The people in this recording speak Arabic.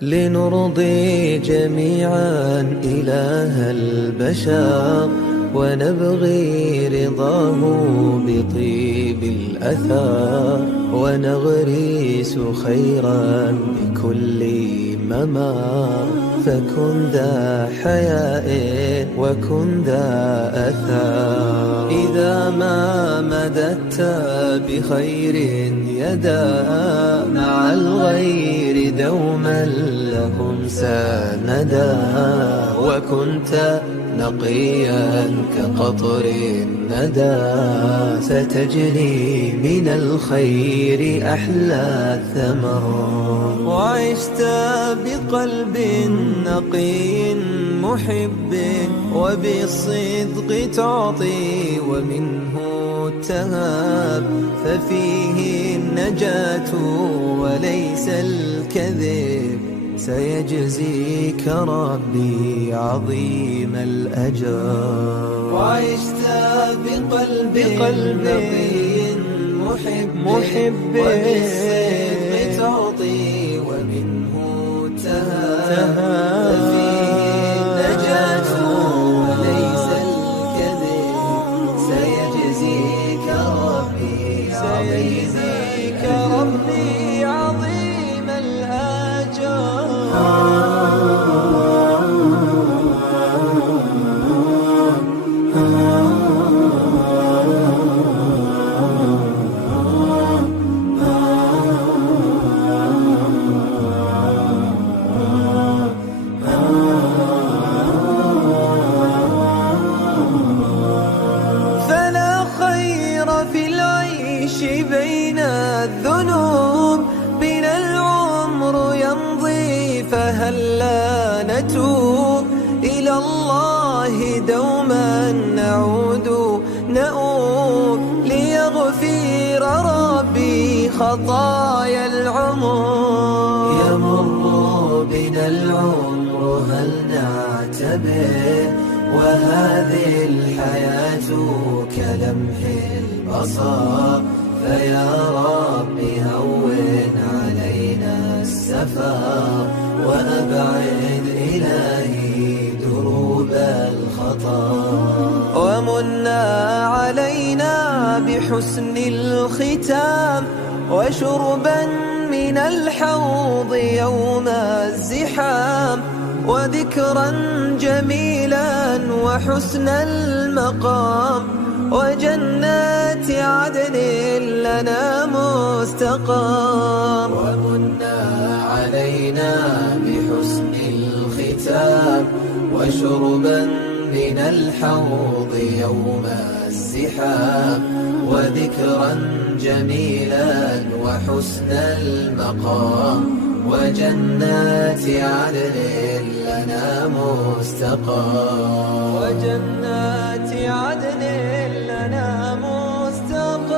لنرضي جميعا إله البشر، ونبغي رضاه بطيب الأثار، ونغريس خيرا بكل ممار. فكن ذا حياء وكن ذا أثار، إذا ما مددت بخير يدا مع الغير دوما لهم ساندا. وكنت نقيا كقطر الندى، ستجني من الخير أحلى الثمر. وعشت بقلب نقي محب، وبالصدق تعطي ومنه التهاب. ففيه النجاة وليس الكذب، سيجزيك ربي عظيم الأجر. وعشت بقلب نقي محب، وبالصدق تعطي ومنه التهاب. ففيه النجاة وليس الكذب، سيجزيك ربي عظيم الأجر. فلا خير في العيش بين الذنوب، بنا العمر يمضي فهلا نتوب إلى الله دوما نؤوب ليغفر ربي خطايا العمر. يمر بنا العمر هل نعتبر، وهذه الحياة كلمح البصر. فيا ربي هون علينا السفر، وأبعد إلهي دروب الخطر. ومنا علينا بحسن الختام، وشربا من الحوض يوم الزحام. وذكرا جميلا وحسن المقام، وجنات عدن لنا مستقام. ومنا علينا بحسن الختام، وشربا من الحوض يوم الزحام. وذكرا جميلا وحسن المقام، وجنات عدن لنا مستقام. وجنات عدن لنا مستقام.